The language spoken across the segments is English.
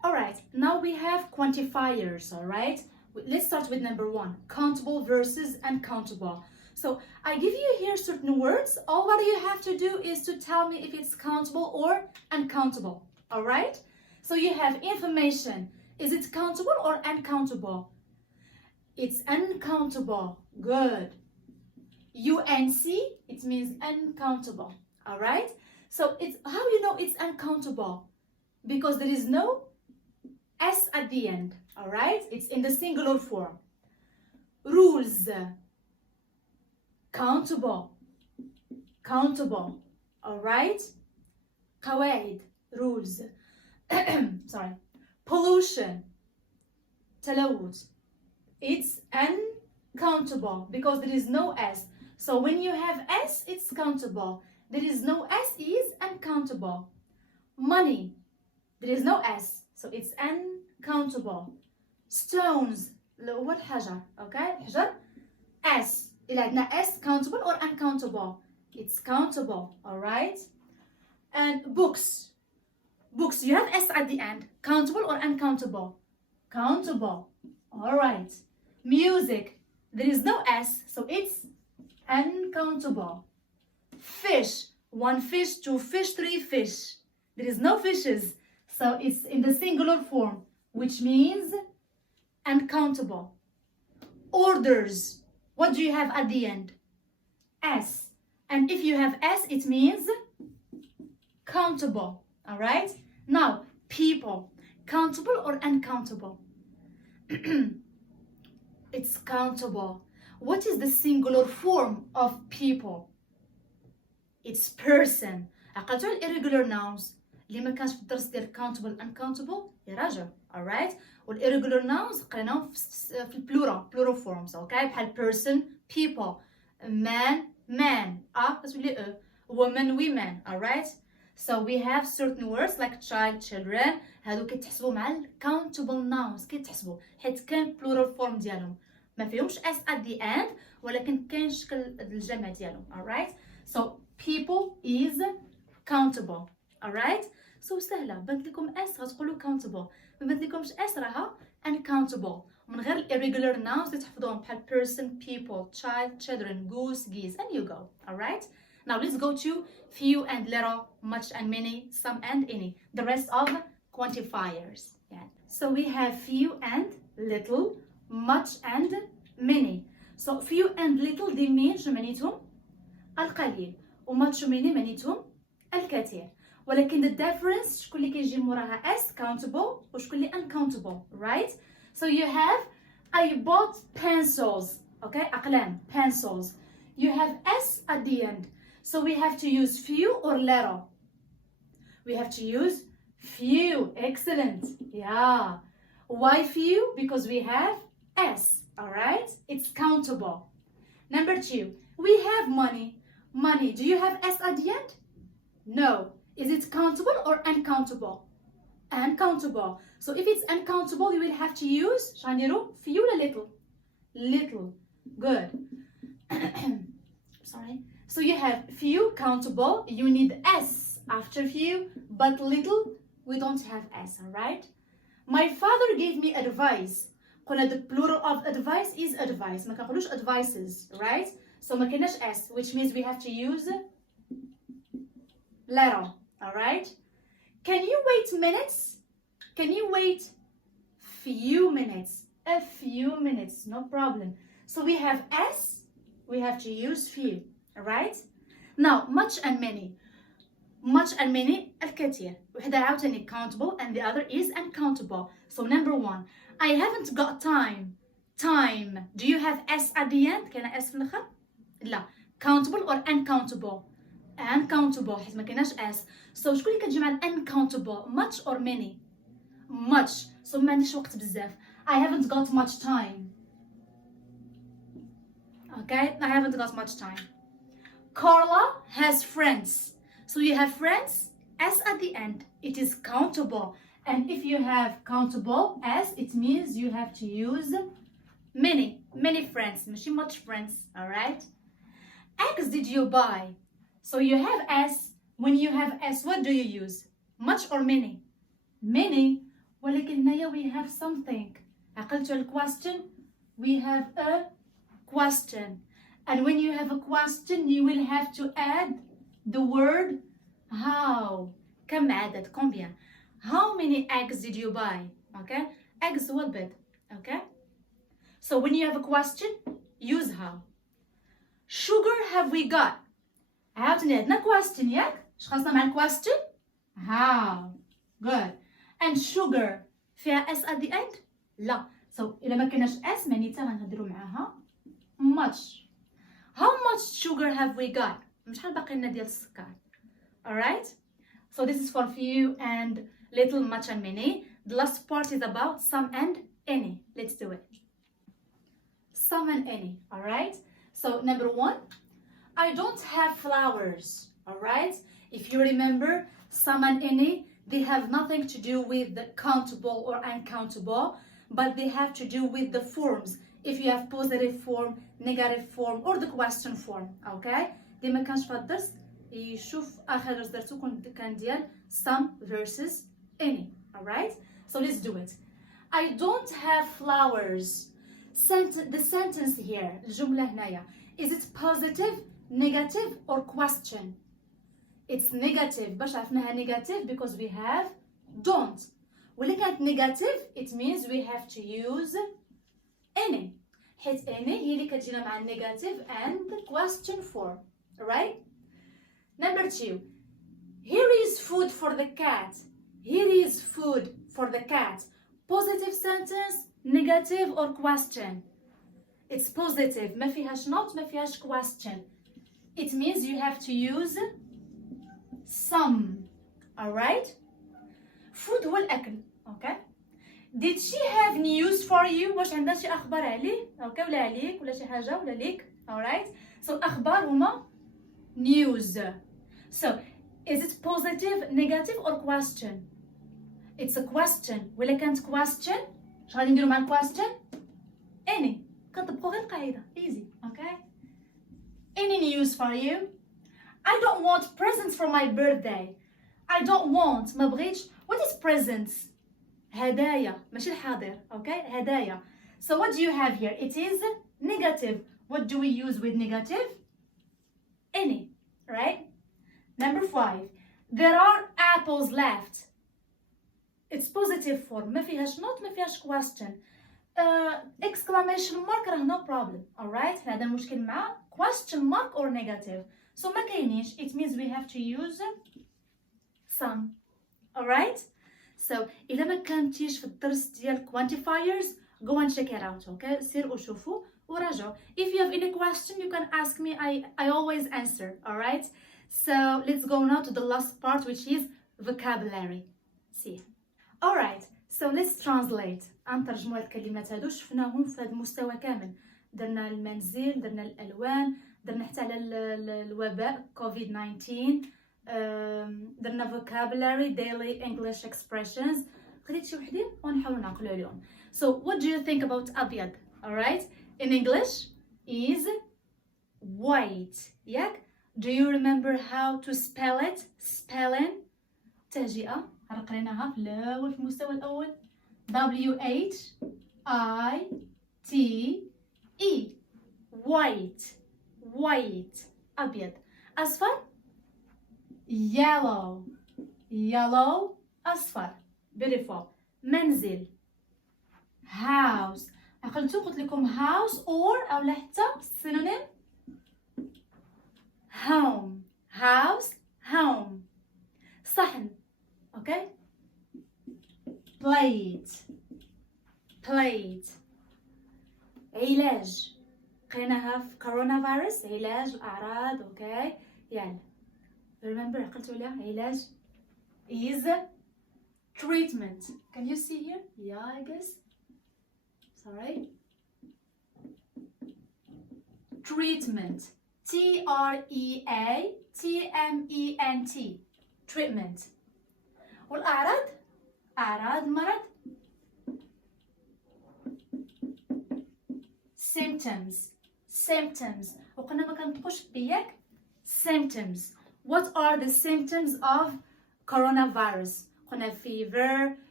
All right, now we have quantifiers, all right? Let's start with number one, countable versus uncountable. So I give you here certain words. All what you have to do is to tell me if it's countable or uncountable, all right? So you have information. Is it countable or uncountable? It's uncountable. Good. UNC, it means uncountable, all right? So it's how you know it's uncountable? Because there is no S at the end, all right? It's in the singular form. Rules, countable, countable, all right? قواعد, rules. Sorry. Pollution, تلوث. It's uncountable because there is no S. So when you have S, it's countable. There is no S is uncountable. Money, there is no S, so it's uncountable. Stones, الأول حجر, okay? حجر, S. إلا عندنا S, countable or uncountable? It's countable, alright? And books. Books, you have S at the end. Countable or uncountable? Countable, alright. Music, there is no S, so it's uncountable. Fish, one fish, two fish, three fish. There is no fishes, so it's in the singular form, which means uncountable. Orders, what do you have at the end? S. And if you have S, it means countable, all right? Now, people, countable or uncountable? It's countable. What is the singular form of people? It's person. عقلتوا على irregular nouns اللي ما كانش في الدرس ديال countable uncountable يراجع, alright? والirregular nouns قريناهم في plural forms, okay? بحال person, people, man, كتولي woman, women, alright? So we have certain words like child, children. هادو كيتحسبوا مع countable nouns, كيتحسبوا حيت كان plural form ديالهم ما فيهمش s at the end ولكن كاين شكل الجمع ديالهم, alright? So people is countable, alright? So سهلة, بانت لكم s غتقولوا countable, ما بانت لكمش s راها uncountable. من غير irregular nouns اللي تحفظوهم بحال person, people, child, children, goose, geese, and you go, alright? Now let's go to few and little, much and many, some and any. The rest of quantifiers. Yeah. So we have few and little, much and many. So few and little دي mean شو معنيتهم؟ القليل. و much و many معنيتهم الكثير. ولكن the difference شكون اللي كيجي موراها s countable و شكون اللي uncountable, right? So you have I bought pencils, okay? أقلام, pencils. You have s at the end. So we have to use few or little. We have to use few. Excellent. Yeah. Why few? Because we have S. All right. It's countable. Number two, we have money. Money. Do you have S at the end? No. Is it countable or uncountable? Uncountable. So if it's uncountable, you will have to use few or little. Little. Good. Sorry. So you have few, countable, you need S after few, but little, we don't have S, alright? My father gave me advice. قلنا the plural of advice is advice. ما كنقولوش advices, right? So ما كايناش S, which means we have to use little, alright? Can you wait minutes? Can you wait few minutes? A few minutes, no problem. So we have S, we have to use few. Alright? Now, much and many. Much and many الكثير. وحدة عاوتاني countable and the other is uncountable. So number one, I haven't got time. Time. Do you have S at the end? كاينة S في الآخر؟ لا. Countable or uncountable? Uncountable حيت ما كايناش S. So شكون اللي كتجي مع uncountable? Much or many? Much. So ما عنديش وقت بزاف. I haven't got much time. Okay? I haven't got much time. Carla has friends. So you have friends, S at the end. It is countable. And if you have countable S, it means you have to use many friends. ماشي much friends, alright? Eggs did you buy? So you have S. When you have S, what do you use? Much or many? Many. ولكن هنايا we have something. عقلتوا ال question? We have a question. And when you have a question, you will have to add the word how. كم عدد? Combien? How many eggs did you buy? Okay? Eggs هو البيض. Okay? So when you have a question, use how. Sugar have we got? عاوتاني عندنا question ياك؟ اش خاصنا مع ال question? How. Good. And sugar فيها s at the end? لا. So إلا ما كانش s معناتها غنهضروا معاها much. How much sugar have we got? شحال باقي لنا ديال السكر. Alright? So this is for few and little, much and many. The last part is about some and any. Let's do it. Some and any. Alright? So number one, I don't have flowers. Alright? If you remember, some and any, they have nothing to do with the countable or uncountable, but they have to do with the forms. If you have positive form, negative form, or the question form. Okay? دي ما كانش في الدرس يشوف آخر درس درتو كان ديال some versus any. Alright? So let's do it. I don't have flowers. The sentence here, الجملة هنايا, is it positive, negative, or question? It's negative. باش عرفناها negative because we have don't. واللي كانت negative, it means we have to use any. حيت any هي اللي كتجينا مع negative and the question form. Alright? Number two. Here is food for the cat. Here is food for the cat. Positive sentence, negative or question? It's positive. ما فيهاش not, ما فيهاش question. It means you have to use some. Alright? Food هو الأكل. Okay? Did she have news for you? واش عندها شي أخبار عليه؟ Okay? ولا عليك ولا شي حاجة ولا ليك. Alright? So أخبار هما news. So is it positive, negative or question? It's a question. ولا كانت question اش غادي نديرو مع ال question? Any. كنطبقو غير القاعدة. Easy. Okay? Any news for you? I don't want presents for my birthday. I don't want. ما بغيتش. What is presents? هدايا. ماشي الحاضر. Okay? هدايا. So what do you have here? It is negative. What do we use with negative? Any. Right? Number 5. There are apples left. It's positive form. ما فيهاش not, ما فيهاش question. Exclamation mark راه no problem. Alright? هذا المشكل مع question mark or negative. So ما كاينيش. It means we have to use some. Alright? So إذا ما كانتيش في الدرس ديال quantifiers, go and check it out. Okay? سير وشوفوا وراجعوا. If you have any question, you can ask me. I always answer. Alright? So let's go now to the last part, which is vocabulary. See. Alright. So let's translate. نترجموا هاد الكلمات هادو شفناهم في هذا المستوى كامل. درنا المنزل، درنا الألوان، درنا حتى على الوباء COVID-19. درنا vocabulary, daily English expressions. خديت شي وحدين ونحاول نعقلوا عليهم. So what do you think about أبيض? Alright? In English is white. ياك؟ Do you remember how to spell it? Spelling. تهجئة. قريناها في الأول في المستوى الأول. W-H-I-T-E. White. White. أبيض. أصفر. Yellow. Yellow. أصفر. Beautiful. منزل. House. عقلتو قلت لكم house or أو حتى synonym home. House. Home. صحن. Okay? Plate. Plate. علاج. قريناها في كورونا فيروس. علاج الأعراض. Okay? يلا. Remember عقلتوا عليها علاج is treatment. Can you see here? Yeah, I guess. Sorry. Treatment. T-R-E-A-T-M-E-N-T. Treatment. والأعراض أعراض مرض. Symptoms. Symptoms. وقلنا ما كنطقوش بياك. Symptoms. What are the symptoms of coronavirus? قلنا fever,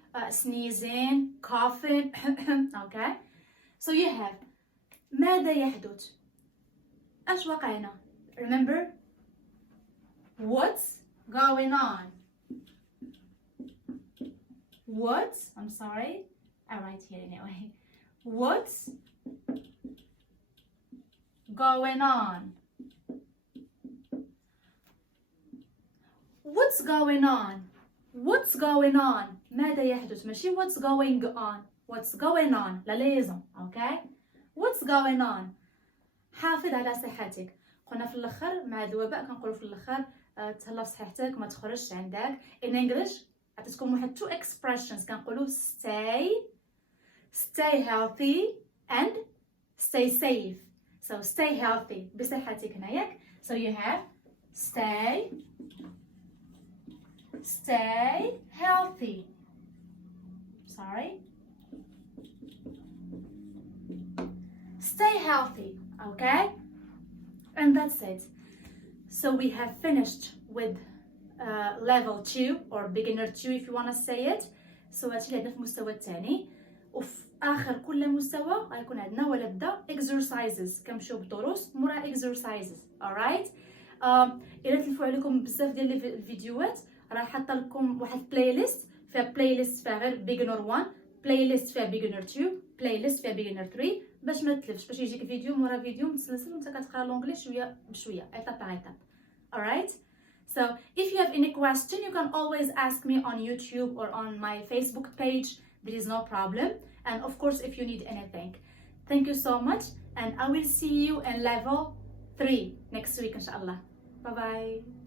sneezing, coughing. Okay, so you have ماذا يحدث. ايش وقع هنا؟ remember what's going on. What's, I'm sorry, I write here anyway. What's going on? What's going on? What's going on? ماذا يحدث؟ ماشي what's going on. What's going on؟ لا لازم. Okay? What's going on? حافظ على صحتك. قلنا في الاخر مع الوباء كنقولوا في الاخر تهلا بصحتك ما تخرجش عندك. In English عطيتكم واحد two expressions كنقولوا stay healthy and stay safe. So stay healthy بصحتك هنايا. So you have stay healthy. Sorry. Stay healthy, okay? And that's it. So we have finished with level 2 or beginner 2 if you want to say it. So هادشي اللي عندنا في المستوى الثاني. وفي اخر كل مستوى غيكون عندنا ولا بدا exercises كنمشيو بدروس مورا exercises. alright. الا تلفوا عليكم بزاف ديال الفيديوهات راه حاطه لكم واحد بلاي ليست فيها بلاي ليست فيها غير beginner 1 بلاي ليست فيها beginner 2 بلاي ليست فيها beginner 3 باش ما تلفش باش يجيك فيديو مورا فيديو متسلسل وانت كتقرا لونجلي شويه بشويه ايطاب باغ ايطاب. alright. So if you have any question you can always ask me on YouTube or on my Facebook page. There is no problem. And of course if you need anything. Thank you so much and I will see you in level 3 next week inshallah. Bye bye.